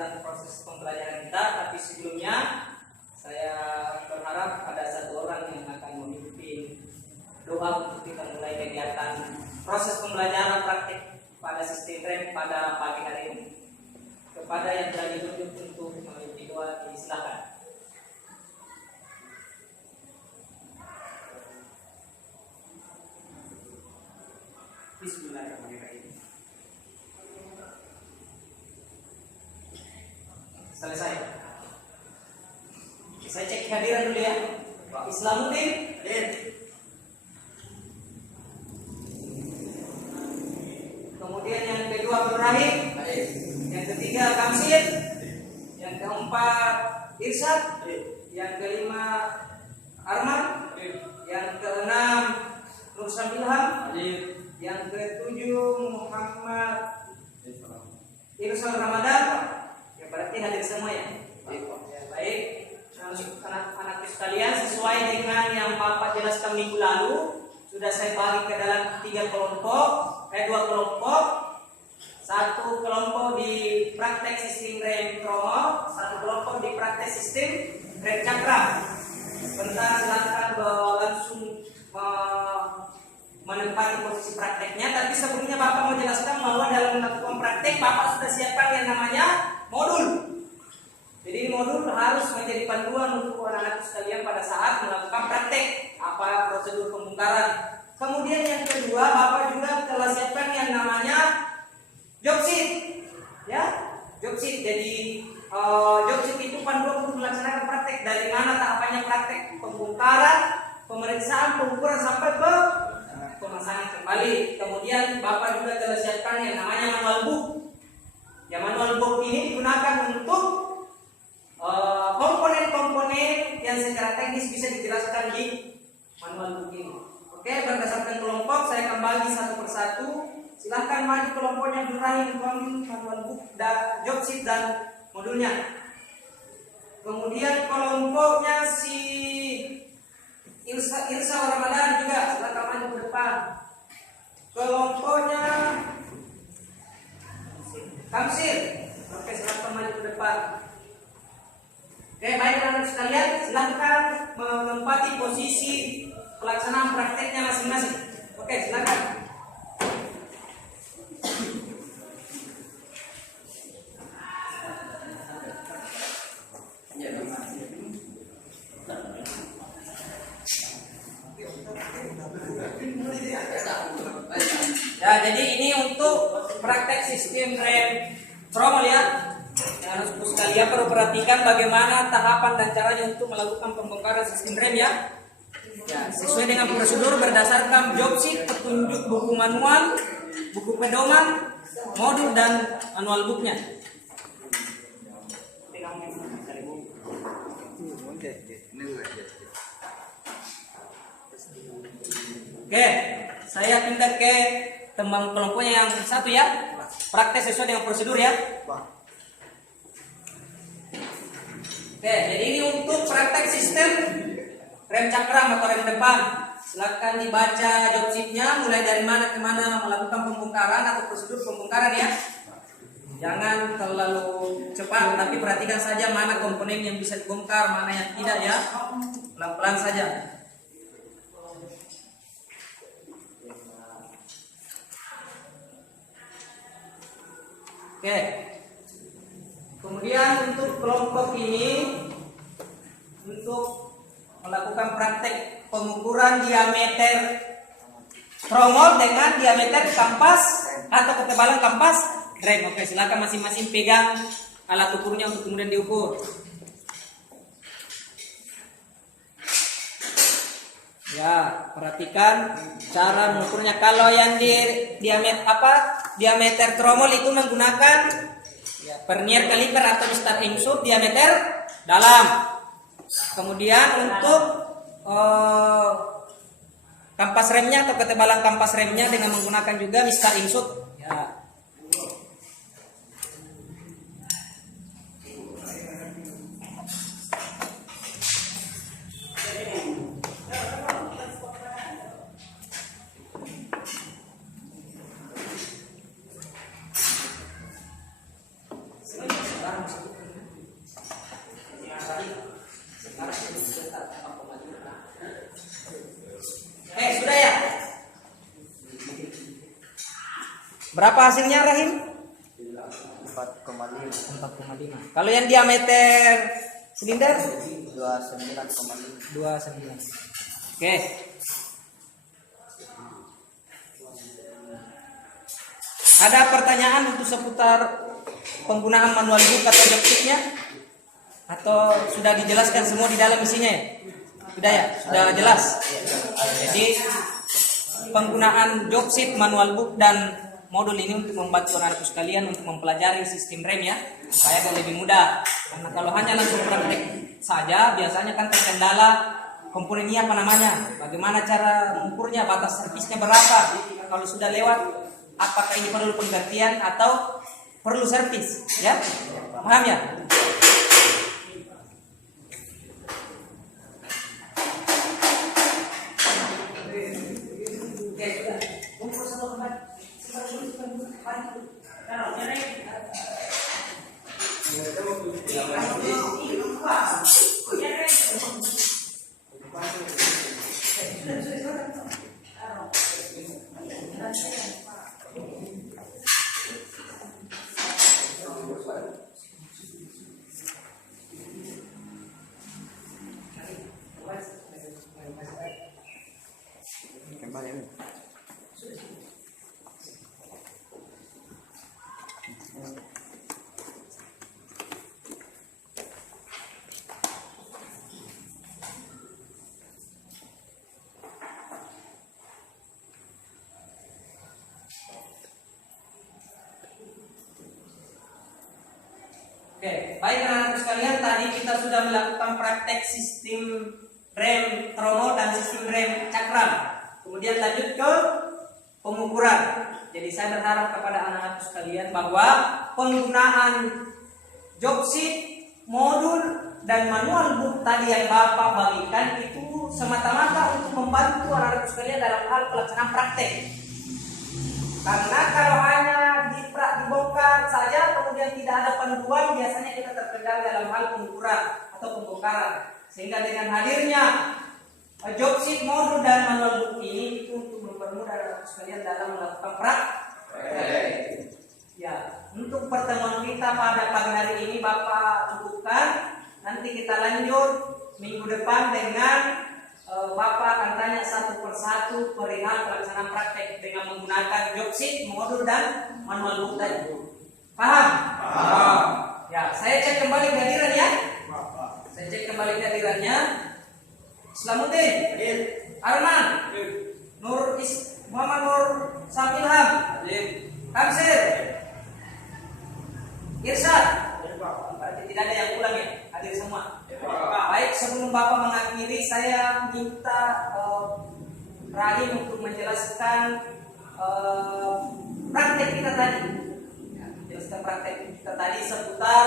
tentang proses pembelajaran kita. Tapi sebelumnya saya berharap ada satu orang yang akan memimpin doa untuk kita mulai kegiatan proses pembelajaran praktik pada sistem rem pada pagi hari ini. Kepada yang telah ditunjuk untuk memimpin doa, silakan. Bismillahirrahmanirrahim. Selesai. Saya cek kehadiran dulu ya. Pak Islamuddin. Kemudian yang kedua Ibrahim. Yang ketiga Kamsil. Yang keempat Irsyad. Yang kelima Arman. Yang keenam Nur Samilham. Yang ketujuh Muhammad Irsal Ramadan. Ya, berarti hadir semua ya. Baik, anak-anak sekalian, sesuai dengan yang Bapak jelaskan minggu lalu, sudah saya bagi ke dalam dua kelompok. Satu kelompok di praktek sistem rem tromo, satu kelompok di praktek sistem rem cakram. Sebentar silakan langsung menempati posisi prakteknya, tapi sebelumnya Bapak mau jelaskan bahwa dalam melakukan praktek Bapak sudah siapkan yang namanya modul. Jadi modul harus menjadi panduan untuk anak-anak sekalian pada saat melakukan praktek apa prosedur pembongkaran. Kemudian yang kedua Bapak juga telah siapkan yang namanya job sheet, ya, job sheet. Jadi job sheet itu panduan untuk melaksanakan praktek, dari mana tahapannya praktek pembongkaran, pemeriksaan, pengukuran sampai ke pemasangan kembali. Kemudian Bapak juga telah siapkan yang namanya manual book. Yang manual book ini digunakan untuk komponen-komponen yang secara teknis bisa dijelaskan di manual book ini. Oke, berdasarkan kelompok saya akan bagi satu persatu. Silahkan maju kelompoknya Ibrahim manual book, job sheet dan modulnya. Kemudian kelompoknya si Irsa Ramadan juga silakan maju ke depan. Kelompoknya Kamsil, oke, silakan maju ke depan. Oke, baik teman-teman sekalian, silakan menempati posisi pelaksanaan prakteknya masing-masing. Oke, silakan. Ya, jadi ini untuk praktek sistem rem tromol ya. Harus sekalian perlu perhatikan bagaimana tahapan dan caranya untuk melakukan pembongkaran sistem rem ya. Ya, sesuai dengan prosedur berdasarkan job sheet, petunjuk buku manual, buku pedoman, modul dan manual booknya. Oke, saya pindah ke teman kelompoknya yang satu ya. Praktek sesuai dengan prosedur ya. Oke, jadi ini untuk praktek sistem rem cakram atau rem depan. Silakan dibaca job sheet-nya mulai dari mana ke mana melakukan pembongkaran atau prosedur pembongkaran ya. Jangan terlalu cepat, tapi perhatikan saja mana komponen yang bisa dibongkar, mana yang tidak ya. Pelan-pelan saja. Oke. Kemudian untuk kelompok ini untuk melakukan praktek pengukuran diameter tromol dengan diameter kampas atau ketebalan kampas rem. Oke, silakan masing-masing pegang alat ukurnya untuk kemudian diukur. Ya, perhatikan cara mengukurnya. Kalau yang di diameter tromol itu menggunakan ya, vernier kaliper atau Mr. Insut diameter dalam. Kemudian untuk kampas remnya atau ketebalan kampas remnya dengan menggunakan juga Mr. Insut. Ya. sekarang sudah ya? Berapa hasilnya Rahim? 4,5. 4,5. Kalau yang diameter silinder? 29,5. 29. Oke. Ada pertanyaan untuk seputar penggunaan manual book atau job sheet-nya? Atau sudah dijelaskan semua di dalam isinya ya? Sudah ya? Sudah jelas? Jadi penggunaan job sheet, manual book dan modul ini untuk membantu anak-anak sekalian untuk mempelajari sistem rem ya, supaya agak lebih mudah. Karena kalau hanya langsung praktek saja, biasanya kan terkendala komponen ini apa namanya, bagaimana cara mengukurnya, batas servisnya berapa. Kalau sudah lewat, apakah ini perlu penggantian atau perlu servis ya? Paham ya? Oke, baik anak-anak sekalian, tadi kita sudah melakukan praktek sistem rem tromol dan sistem rem cakram. Kemudian lanjut ke pengukuran. Jadi saya berharap kepada anak-anak sekalian bahwa penggunaan job sheet, modul dan manual book tadi yang Bapak bagikan itu semata-mata untuk membantu anak-anak sekalian dalam hal pelaksanaan praktek. Karena kalau hanya dibongkar saja kemudian tidak ada panduan, biasanya kita terkendala dalam hal pengukuran atau pembongkaran. Sehingga dengan hadirnya job sheet, modul dan manual book ini itu untuk mempermudah anak sekalian dalam melakukan praktek. Ya, untuk pertemuan kita pada pagi hari ini Bapak cukupkan. Nanti kita lanjut minggu depan dengan Bapak akan tanya satu persatu perihal pelaksanaan praktek dengan menggunakan job sheet, modul dan manual book tadi. Paham? Paham. Ya, saya cek kembali kehadiran ya. Saya cek kembali kehadirannya. Slamuddin, Arman, Muhammad Nur Samilham, Kamsir, Irsyad. Berarti tidak ada yang pulang ya, hadir semua. Baik, sebelum Bapak mengakhiri, saya minta Rahim untuk menjelaskan praktek kita tadi. Menjelaskan praktek kita tadi seputar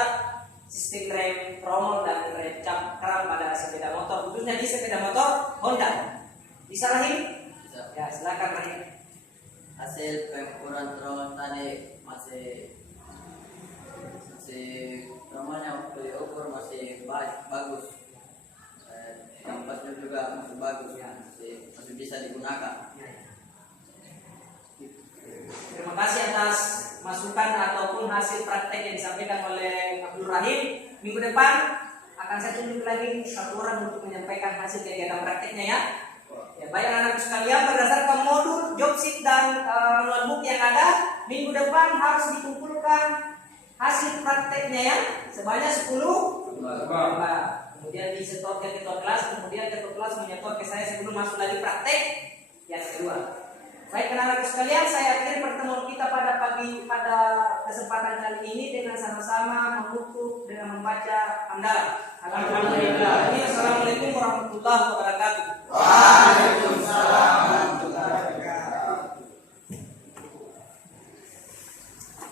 sistem rem tromol dan rem cakram pada sepeda motor, khususnya di sepeda motor Honda. Bisa Rahim? Bisa. Ya, silakan Rahim. Hasil pengukuran tromol tadi masih tromolnya ukur masih bagus. Tempatnya juga masih bagus ya, masih bisa digunakan. Terima kasih atas masukan ataupun hasil praktek yang disampaikan oleh Abdul Rahim. Minggu depan akan saya tunjuk lagi satu orang untuk menyampaikan hasil kegiatan prakteknya ya. Ya, baik anak-anak sekalian, berdasarkan modul, job sheet dan manual book yang ada, minggu depan harus dikumpulkan hasil prakteknya ya, sebanyak 10 lembar. Kemudian disetor ke ketua kelas, kemudian ketua kelas menyetor ke saya sebelum masuk lagi praktek yang kedua. Baik anak-anak sekalian, saya akhiri pertemuan kita pada kesempatan kali ini dengan sama-sama menutup dengan membaca hamdalah. Alhamdulillah. Assalamualaikum warahmatullahi wabarakatuh.